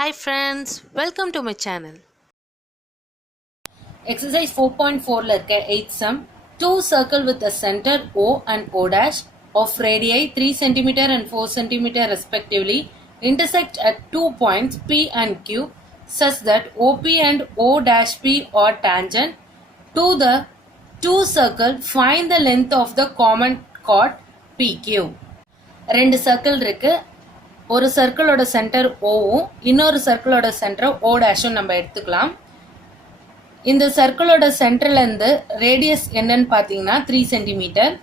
Hi friends, welcome to my channel. Exercise 4.4 ல இருக்க 8th sum. Two circle with a center O and O dash of radii 3 cm and 4 cm respectively intersect at 2 points P and Q such that OP and O dash P are tangent to the two circle. Find the length of the common chord PQ. ரெண்டு circle இருக்கு. ஒரு சர்க்கிளோட centre ஓவும் இன்னொரு சர்க்கிளோட centre ஓ டேஷும் நம்ம எடுத்துக்கலாம். இந்த சர்க்கிளோட சென்டர்ல இருந்து radius என்னன்னு பாத்தீங்கன்னா 3 சென்டிமீட்டர்.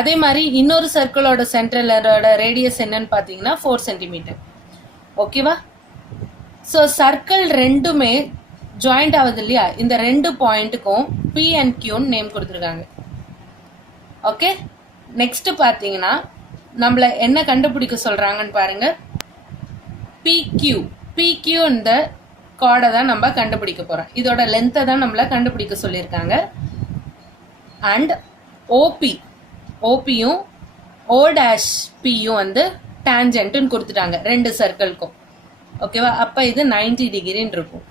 அதே மாதிரி இன்னொரு சர்க்கிளோட சென்டரோட ரேடியஸ் என்னன்னு பாத்தீங்கன்னா 4 சென்டிமீட்டர். ஓகேவா? ஸோ சர்க்கிள் ரெண்டுமே ஜாயிண்ட் ஆகுது இல்லையா? இந்த ரெண்டு பாயிண்ட்டுக்கும் பி அண்ட் கியூன்னு நேம் கொடுத்துருக்காங்க. ஓகே, நெக்ஸ்ட் பாத்தீங்கன்னா நம்மள என்ன கண்டுபிடிக்க சொல்றாங்கன்னு பாருங்க. பிக்யூ பிக்யூ இந்த கார்டை தான் நம்ம கண்டுபிடிக்க போறோம். இதோட லென்த்தை தான் நம்மள கண்டுபிடிக்க சொல்லியிருக்காங்க. அண்ட் ஓபி ஓபியும் ஓ டேஷ் பியும் வந்து டான்ஜென்ட்னு கொடுத்துட்டாங்க ரெண்டு சர்க்கிள்க்கும். ஓகேவா? அப்ப இது 90 டிகிரின்னு இருக்கும்.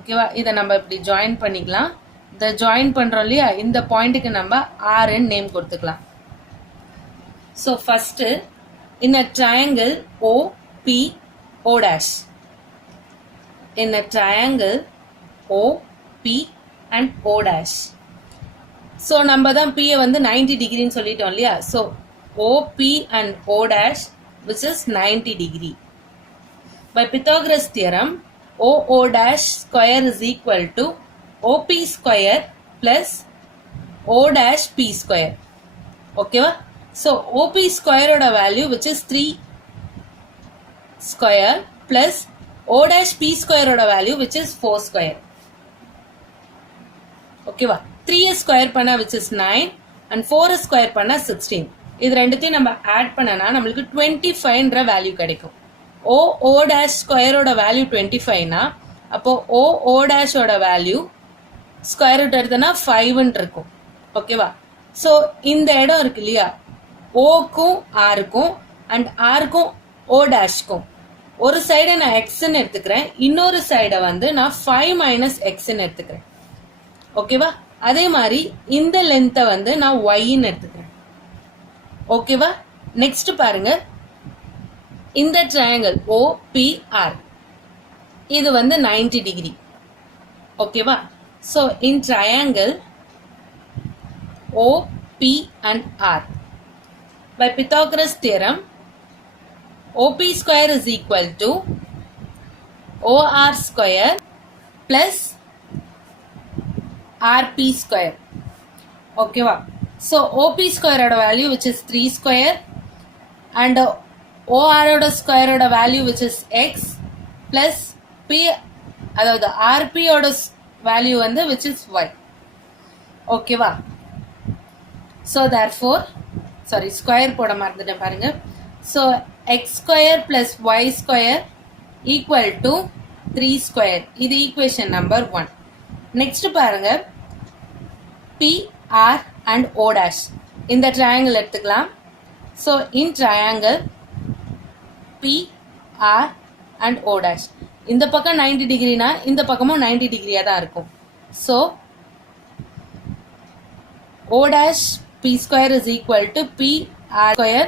ஓகேவா? இதை நம்ம இப்படி ஜாயின் பண்ணிக்கலாம். இதை ஜாயின் பண்றோம் இல்லையா? இந்த பாயிண்ட்டுக்கு நம்ம ஆர்ன்னு நேம் கொடுத்துக்கலாம். So first in a triangle OP O dash, in a triangle OP and O dash, so நம்ம தான் P வந்து 90 டிகிரின்னு சொல்லிட்டோம் இல்லையா? So OP and O dash which is 90 degree. By Pythagoras theorem, OO dash square is equal to OP square plus O dash P square. ஓகேவா? So OP square oda value which is 3 square plus O dash P square oda value which is 4 square. Okay va? 3 square panna which is 9 and 4 square panna 16. இது ரெண்டுத்தையும் நம்ம add பண்ணனா நமக்கு 25 ன்ற value கிடைக்கும். O dash square oda value 25 னா அப்போ O dash oda value square root எடுத்தனா 5 ன்னு இருக்கும். ஓகேவா? சோ இந்த இடம் இருக்கு இல்லையா? ஓக்கும் ஆருக்கும் அண்ட் ஆருக்கும் ஓ டேஷ்க்கும் ஒரு சைடை நான் எக்ஸ்ன்னு எடுத்துக்கிறேன், இன்னொரு சைடை வந்து நான் 5 மைனஸ் எக்ஸ்ன்னு எடுத்துக்கிறேன். ஓகேவா? அதே மாதிரி இந்த லென்த்தை வந்து நான் ஒய்ன்னு எடுத்துக்கிறேன். ஓகேவா? நெக்ஸ்ட் பாருங்க, இந்த ட்ரையாங்கிள் OPR இது வந்து 90 டிகிரி. ஓகேவா? So in triangle OP and R, by Pythagoras theorem, OP square is equal to OR square plus RP square. Okay va? So OP square oda value which is 3 square and OR oda square oda value which is x plus P அதாவது RP oda value வந்து which is y. Okay va? So therefore square போட மறந்துட்டேன் பாருங்க. So X square plus Y square equal to 3 square. இது equation number 1. Next பாருங்க, P R and O dash இந்த triangle எடுத்துக்கலாம். So in triangle P R and O dash இந்த பக்கம் 90 டிகிரினா இந்த பக்கமும் 90 டிகிரியா தான் இருக்கும். So O dash P square is equal to P R square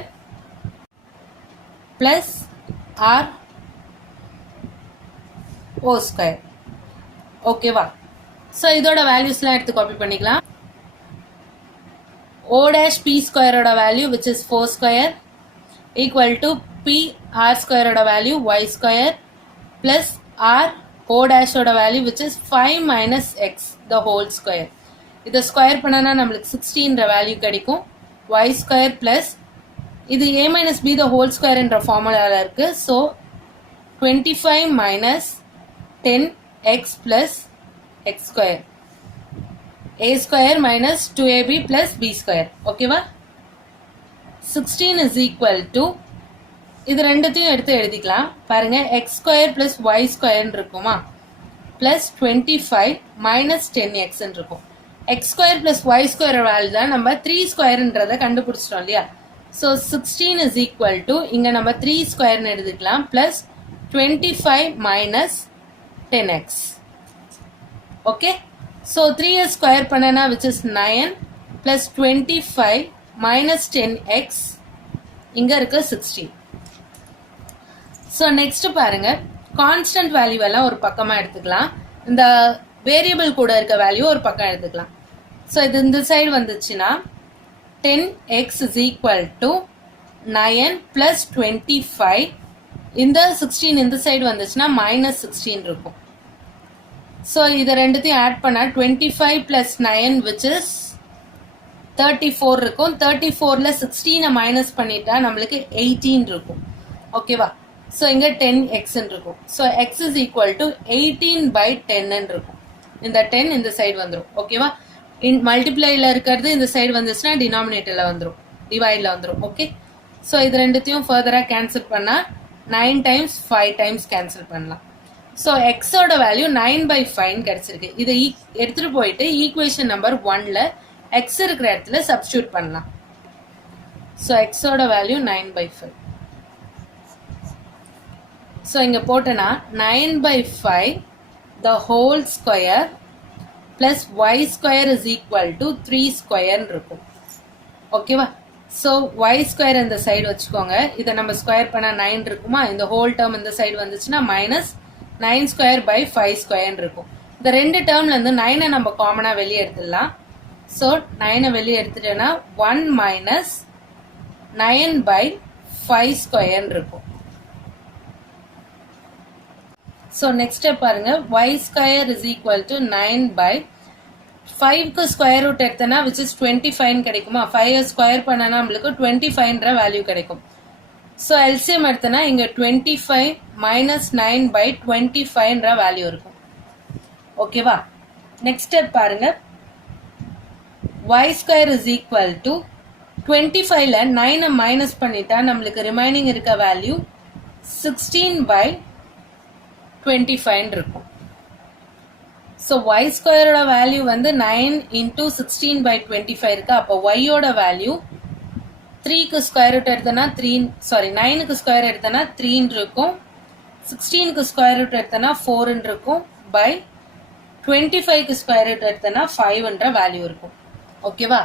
plus R O square. ஓகேவா? ஸோ இதோட வேல்யூஸ்லாம் எடுத்து காப்பி பண்ணிக்கலாம். O dash P square ஓட value which is 4 square equal to P R square ஓட value Y square plus R O dash ஓட value which is 5 minus X the whole square. இதை square பண்ணனா நம்மளுக்கு 16 value கிடைக்கும். y square plus இது a minus B the whole square என்ற ஃபார்முலாவில் இருக்கு. So 25 minus 10x plus X square a square minus 2ab plus B square. ஓகேவா? 16 is equal to இது ரெண்டுத்தையும் எடுத்து எழுதிக்கலாம். பாருங்க, X square plus Y square இருக்குமா பிளஸ் 25 மைனஸ் 10x இருக்கும். X square plus Y square value தான் நம்ம 3 ஸ்கொயர்ன்றதை கண்டுபிடிச்சிட்டோம் இல்லையா? ஸோ 16 is equal to இங்கே நம்ம 3 ஸ்கொயர்னு எடுத்துக்கலாம் plus 25 minus 10x. Okay, so 3 square பண்ணனா which is 9 plus 25 minus 10x இங்கே இருக்க 16. ஸோ நெக்ஸ்ட் பாருங்க, கான்ஸ்டன்ட் வேல்யூ எல்லாம் ஒரு பக்கமாக எடுத்துக்கலாம், இந்த வேரியபிள் கூட இருக்க வேல்யூ ஒரு பக்கம் எடுத்துக்கலாம். ஸோ இது இந்த சைடு வந்துச்சுன்னா 10x is equal to 9 plus 25. இந்த 16 இந்த சைடு வந்துச்சுன்னா minus 16 இருக்கும். ஸோ இதை ரெண்டுத்தையும் ஆட் பண்ணா 25 plus 9 which is 34 இருக்கும். 34ல 16 மைனஸ் பண்ணிட்டா நம்மளுக்கு 18 இருக்கும். ஓகேவா, ஸோ இங்கே 10x இருக்கும். So x is equal to 18/10 இருக்கும். இந்த 10 இந்த சைடு வந்துடும். ஓகேவா, மல்டிப்ளைல இருக்கிறது இந்த சைடு வந்துச்சுன்னா டினாமினேட்டர்ல வந்துடும், டிவைட்ல வந்துடும். ஓகே, ஸோ இது ரெண்டுத்தையும் ஃபர்தராக கேன்சல் பண்ணால் 9 டைம்ஸ் 5 டைம்ஸ் கேன்சல் பண்ணலாம். ஸோ எக்ஸோட வேல்யூ 9/5 கிடைச்சிருக்கு. இதை எடுத்துட்டு போயிட்டு ஈக்குவேஷன் நம்பர் 1ல எக்ஸ் இருக்கிற இடத்துல சப்ஸ்டியூட் பண்ணலாம். ஸோ எக்ஸோட வேல்யூ 9/5. ஸோ இங்கே போட்டோன்னா 9/5 the whole square plus y square is equal to 3 square இருக்கும். ஓகேவா, ஸோ y square இந்த சைடு வச்சுக்கோங்க, இதை நம்ம ஸ்கொயர் பண்ணால் 9 இருக்குமா, இந்த ஹோல் டேர்ம் இந்த சைடு வந்துச்சுன்னா மைனஸ் 9 ஸ்கொயர் பை 5 ஸ்கொயர் இருக்கும். இந்த ரெண்டு டேர்ம்லேருந்து 9 நம்ம காமனாக வெளியே எடுத்துடலாம். ஸோ 9 வெளியே எடுத்துட்டேன்னா 1 மைனஸ் 9/5 ஸ்கொயர் இருக்கும். ஸோ நெக்ஸ்ட் ஸ்டெப் பாருங்க, y square is equal to 9/5க்கு ஸ்கொயர் ரூட் எடுத்தனா விச் இஸ் 25 கிடைக்குமா, 5 ஸ்கொயர் பண்ணனா நம்மளுக்கு 25ன்ற வேல்யூ கிடைக்கும். ஸோ எல்சிஎம் எடுத்தனா இங்கே 25 மைனஸ் 9/25ன்ற வேல்யூ இருக்கும். ஓகேவா, நெக்ஸ்ட் ஸ்டெப் பாருங்க, y square is equal to 25ல 9 மைனஸ் பண்ணிட்டா நம்மளுக்கு ரிமைனிங் இருக்க வேல்யூ 16/25 இருக்கும். ஸோ y ஸ்கொயரோட வேல்யூ வந்து 9 இன்டூ 16/25 இருக்கு. அப்போ y-ஓட வேல்யூ 3க்கு ஸ்கொயர் ரூட் எடுத்தனா 9க்கு ஸ்கொயர் எடுத்தனா 3 இருக்கும், 16க்கு ஸ்கொயர் ரூட் எடுத்தனா 4 இருக்கும், பை 25க்கு ஸ்கொயர் ரூட் எடுத்தனா 5ன்ற வேல்யூ இருக்கும். ஓகேவா,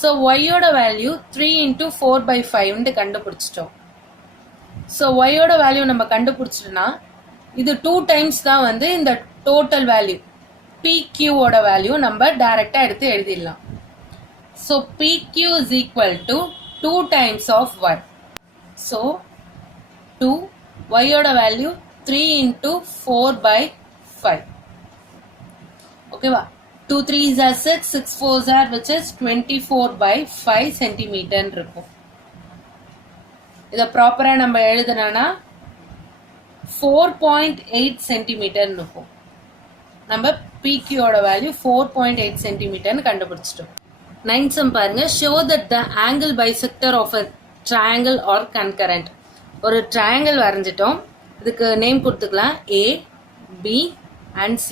ஸோ y-ஓட வேல்யூ 3 இன்டூ 4/5 கண்டுபிடிச்சிட்டோம். ஸோ y-ஓட வேல்யூ நம்ம கண்டுபிடிச்சிட்டோம்னா இது 2 டைம்ஸ் தான் வந்து இந்த டோட்டல் வேல்யூ PQ ஓட வேல்யூ நம்ம டைரக்டா எடுத்து எழுதிடலாம். So PQ is equal to 2 times of y. So 2, y-ஓட வேல்யூ 3 into 4/5. ஓகேவா, 2 3s are 6, 6 4s are which is 24/5 centimeter இருக்கும். இதை ப்ராப்பரா நம்ம எழுதுனா 4.8 சென்டிமீட்டர் இருக்கும். நம்ம PQ ஓட வேல்யூ 4.8 சென்டிமீட்டர்னு கண்டுபிடிச்சிட்டோம். 9th sum பாருங்க, show that the angle bisector of a triangle or concurrent. ஒரு triangle வரைஞ்சிட்டோம், இதுக்கு நேம் கொடுத்துக்கலாம் A, B and C.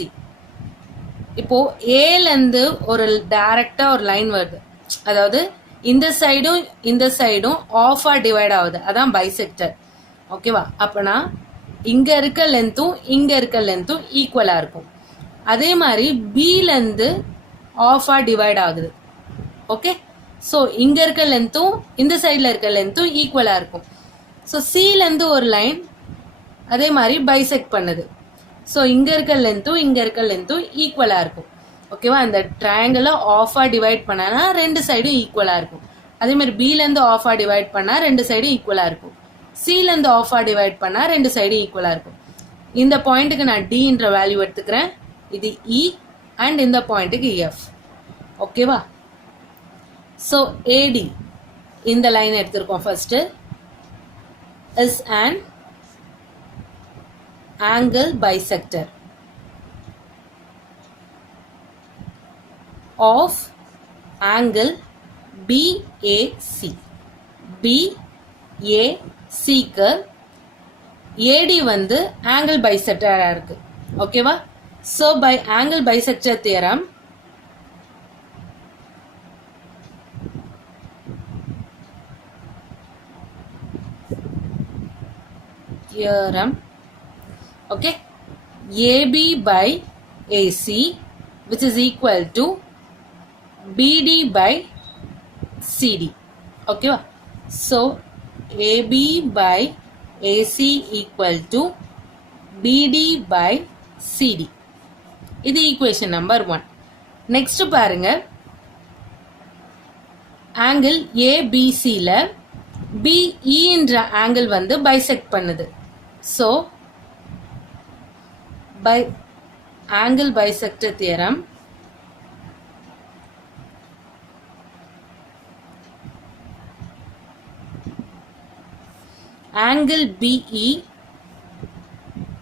இப்போ ஏலேருந்து ஒரு டைரக்டா ஒரு லைன் வருது, அதாவது இந்த சைடும் ஆஃபா டிவைட் ஆகுது, அதான் பைசெக்டர். ஓகேவா, அப்பனா இங்க இருக்க லென்த்தும் இங்க இருக்க லென்த்தும் ஈக்குவலா இருக்கும். அதே மாதிரி பிலேருந்து ஆஃபா டிவைட் ஆகுது. ஓகே, ஸோ இங்க இருக்க லென்த்தும் இந்த சைட்ல இருக்க லென்த்தும் ஈக்குவலா இருக்கும். ஸோ சிலேருந்து ஒரு லைன் அதே மாதிரி பைசெக்ட் பண்ணுது. ஸோ இங்க இருக்க லென்த்தும் இங்க இருக்க லென்த்தும் ஈக்குவலா இருக்கும். ஓகேவா, இந்த ட்ரையாங்கிளை ஆஃபா டிவைட் பண்ணனா ரெண்டு சைடும் ஈக்குவலா இருக்கும். அதே மாதிரி பிலேருந்து ஆஃபா டிவைட் பண்ணா ரெண்டு சைடும் ஈக்குவலா இருக்கும். சிலேருந்து ஆஃபா டிவைட் பண்ணா ரெண்டு சைடும் ஈக்குவலா இருக்கும். இந்த பாயிண்ட்டுக்கு நான் டின்ற வேல்யூ எடுத்துக்கிறேன், இது இ, அண்ட் இந்த பாயிண்ட்டுக்கு எஃப். ஓகேவா, ஸோ ஏடி இந்த லைன் எடுத்திருக்கோம். First is an angle bisector of angle BAC. BACக்கு AD வந்து angle bisector இருக்கு. ஓகேவா, so by angle bisector theorem theorem. Okay, AB by AC which is equal to BD by CD. Okay, so AB by AC equal to BD by CD. இது equation number 1. next பாருங்க, angle ABC ல BE என்ற angle வந்து bisect பண்ணுது. so by angle bisector theorem, angle BE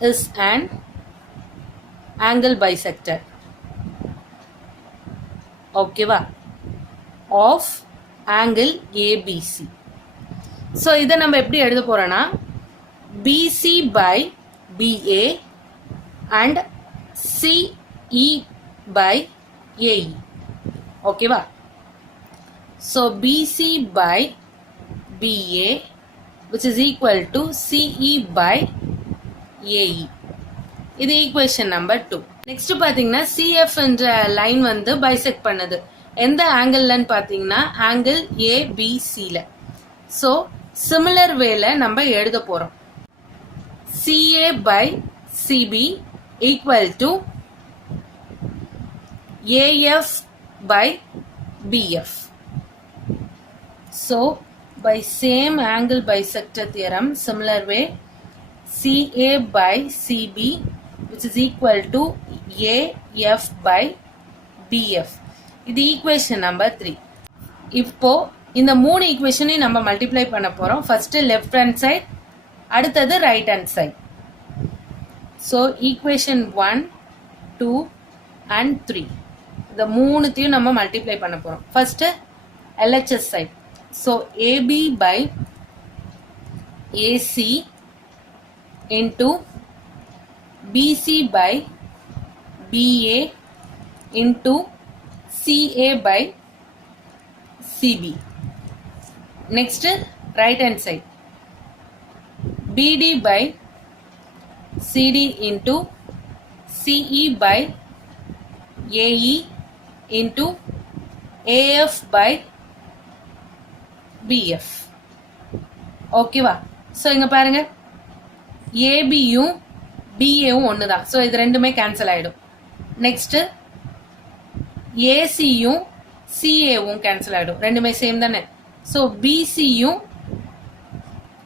is an angle bisector. Okay va, of angle ABC. so இதை நம்ம எப்படி எழுத போறோம்னா, BC by BA and CE by AE. okay va, so BC by BA which is equal to CE by AE. இது equation number 2. next பாத்தீங்கன்னா CF என்ற line வந்து bisect பண்ணுது. எந்த ஆங்கிள்லன்னு பாத்தீங்கன்னா angle ABC ல. so similar wayல நம்ம எழுத போறோம். CA by CB equal to AF by BF. so by same angle bisector theorem, similar way, CA by CB which is equal to AF by BF. இது equation number 3. இப்போ இந்த மூணு equationஐயும் நம்ம multiply பண்ண போறோம். first left hand side, அடுத்தது right hand side. so equation 1, 2 and 3 இந்த மூணுத்தையும் நம்ம multiply பண்ண போறோம். first LHS side. so AB by AC into BC by BA into CA by CB. next right hand side, BD by CD into CE by AE into AF by BF. okay வா, so இங்க பாருங்க, AB யும் BA யும் ஒண்ணுதான். so இது ரெண்டுமே cancel ஆயிடும். next AC யும் CA யும் கேன்சல் ஆயிடும், ரெண்டுமே சேம் தானே. so BC யும்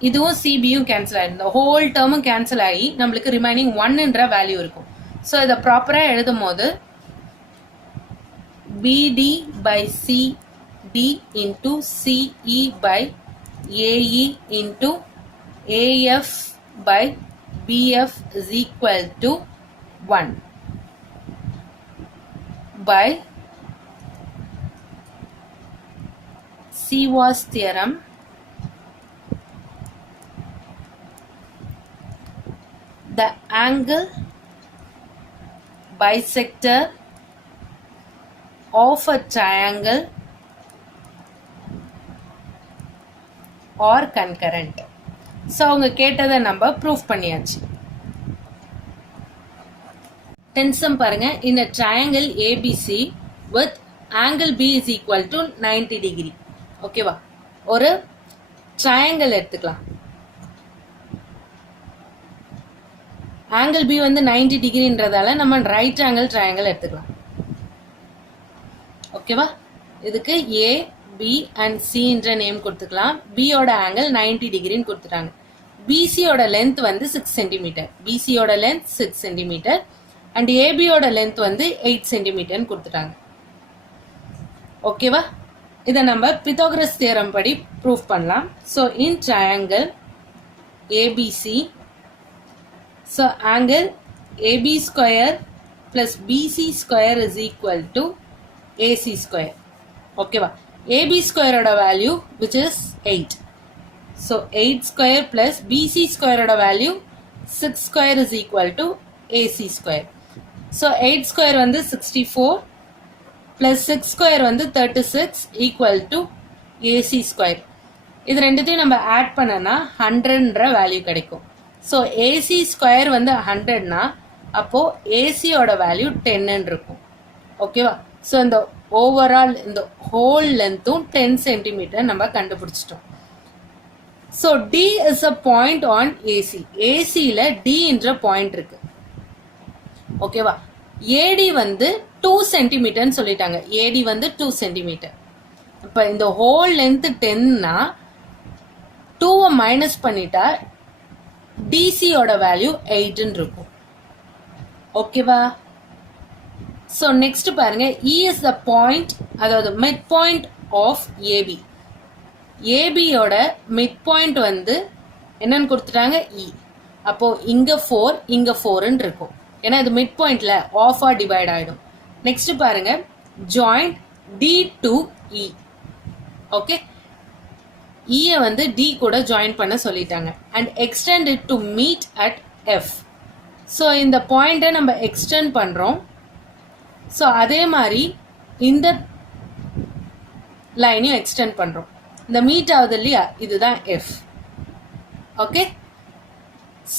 இதுவும் CB யும் கேன்சல் ஆயிடும். இந்த ஹோல் டேர்மும் கேன்சல் ஆகி நம்மளுக்கு ரிமைனிங் 1 என்ற வேல்யூ இருக்கும். so இதை ப்ராப்பரா எழுதும் போது BD by CD into CE by AE into AF by BF is equal to 1 by Sievers theorem. The angle bisector of a triangle or concurrent. so அவங்க கேட்டதை நம்ம ப்ரூஃப் பண்ணியாச்சு. 10th sum பாருங்க, in a triangle ABC with angle B is equal to 90 degree. ஓகேவா, ஒரு triangle எடுத்துக்கலாம். angle B வந்து 90 டிகிரின்றதால நம்ம ரைட் ஆங்கிள் ட்ரையாங்கிள் எடுத்துக்கலாம். ஓகேவா, இதுக்கு A, B and C என்ற நேம் கொடுத்துக்கலாம். B ஓட ஆங்கிள் 90 டிகிரின்னு கொடுத்துட்டாங்க. BC ஓட லென்த் வந்து 6 சென்டிமீட்டர். BC ஓட லென்த் 6 சென்டிமீட்டர் அண்ட் AB ஓட லென்த் வந்து 8 சென்டிமீட்டர்னு கொடுத்துட்டாங்க. ஓகேவா, இதை நம்ம பித்தாகரஸ் தியரம் படி ப்ரூஃப் பண்ணலாம். So in triangle ABC, so angle AB square plus BC square is equal to AC square. ஓகேவா, AB ஸ்கொயரோட value which is 8. So 8 square plus BC ஸ்கொயரோட value 6 square is equal to AC square. So 8 square வந்து 64 plus 6 square வந்து 36 equal to AC square. இது ரெண்டுத்தையும் நம்ம add பண்ணனா 100ன்ற value கிடைக்கும். ஸோ ஏசி ஸ்கொயர் வந்து 100னா அப்போது ஏசியோட வேல்யூ 10 இருக்கும். ஓகேவா? ஸோ இந்த ஓவரால் இந்த ஹோல் லென்த்தும் 10 சென்டிமீட்டர் நம்ம கண்டுபிடிச்சிட்டோம். So D is a point on AC. ஏசியில் டின்ற பாயிண்ட் இருக்கு. ஓகேவா? ஏடி வந்து 2 சென்டிமீட்டர்னு சொல்லிட்டாங்க. ஏடி வந்து 2 சென்டிமீட்டர். இப்போ இந்த ஹோல் லென்த் 10னா 2வை மைனஸ் பண்ணிட்டா டிசியோட வேல்யூ 8ன்னு இருக்கும். ஓகேவா? ஸோ நெக்ஸ்ட் பாருங்க, இ இஸ் த பாயிண்ட், அதாவது மிட் பாயிண்ட் ஆஃப் ஏபி. ஏபியோட மிட் பாயிண்ட் வந்து என்னன்னு கொடுத்துட்டாங்க? இ. அப்போ இங்க 4 இங்க 4ன்னு இருக்கும். ஏன்னா இது மிட் பாயிண்ட்ல ஆஃபா டிவைட் ஆயிடும். நெக்ஸ்ட் பாருங்க, joint D to E. Okay, E வந்து டி கூட ஜாயின் பண்ண சொல்லிட்டாங்க. And extend it to meet at F. So இந்த பாயிண்ட்டை நம்ம எக்ஸ்டெண்ட் பண்றோம். ஸோ அதே மாதிரி இந்த லைனையும் எக்ஸ்டெண்ட் பண்றோம். இந்த மீட் ஆகுது இல்லையா, இதுதான் F. Okay,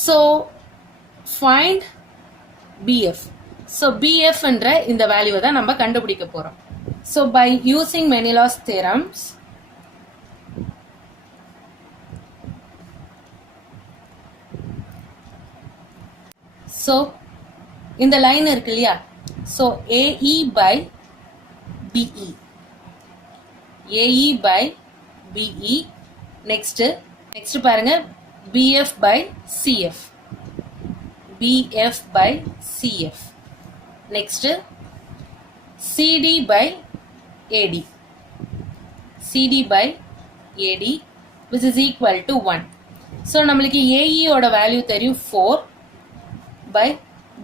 so find BF. So BF என்ற இந்த வேல்யூவை தான் நம்ம கண்டுபிடிக்க போறோம். So by using Menelaus theorems, so இந்த லைன் இருக்கு இல்லையா, so AE by BE, AE by BE. Next பாருங்க, BF by CF, BF by CF. Next CD by AD, CD by AD which is equal to 1. So நம்மளுக்கு ஏஇயோட value தெரியும் 4 by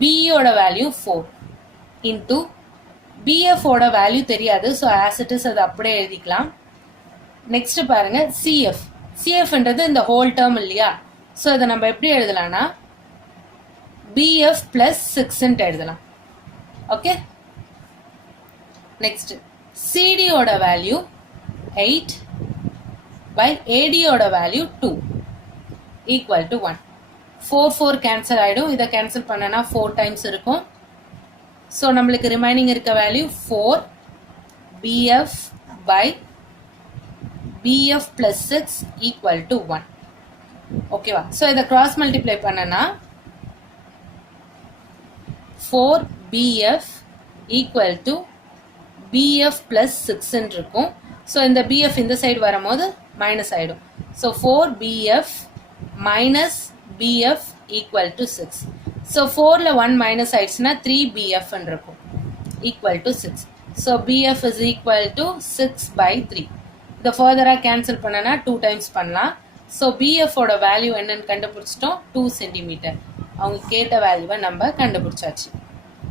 பிஇயோட value 4 இன்டூ பிஎஃபோட வேல்யூ தெரியாது. ஸோ ஆஸ் இட் இஸ் அது அப்படியே எழுதிக்கலாம். நெக்ஸ்ட் பாருங்க, சிஎஃப். சிஎஃப்ன்றது இந்த ஹோல் டேர்ம் இல்லையா, ஸோ இதை நம்ம எப்படி எழுதலாம்னா பிஎஃப் பிளஸ் 6 எழுதலாம். ஓகே, நெக்ஸ்ட் சிடியோட வேல்யூ 8 பை ஏடியோட வேல்யூ 2 ஈக்குவல் டு 1. 4 கேன்சல் ஆயிடும். இதை கேன்சல் பண்ணனா 4 டைம்ஸ் இருக்கும். ஸோ நம்மளுக்கு ரிமைனிங் இருக்க value 4 BF by BF plus 6 equal to 1. ஓகேவா? ஸோ இதை கிராஸ் மல்டிப்ளை பண்ணனா 4 BF equal to BF plus 6 இருக்கும். ஸோ இந்த பிஎஃப் இந்த சைடு வரும்போது மைனஸ் ஆயிடும். So 4 BF minus BF equal to 6. So 4ல 1 மைனஸ் ஆயிடுச்சுன்னா 3 பிஎஃப் இருக்கும் equal to 6. So BF is equal to 6 by 3. இதை ஃபர்தராக கேன்சல் பண்ணனா 2 டைம்ஸ் பண்ணலாம். ஸோ பிஎஃபோட வேல்யூ என்னன்னு கண்டுபிடிச்சிட்டோம், 2 சென்டிமீட்டர். அவங்க கேட்ட வேல்யூவை நம்ம கண்டுபிடிச்சாச்சு.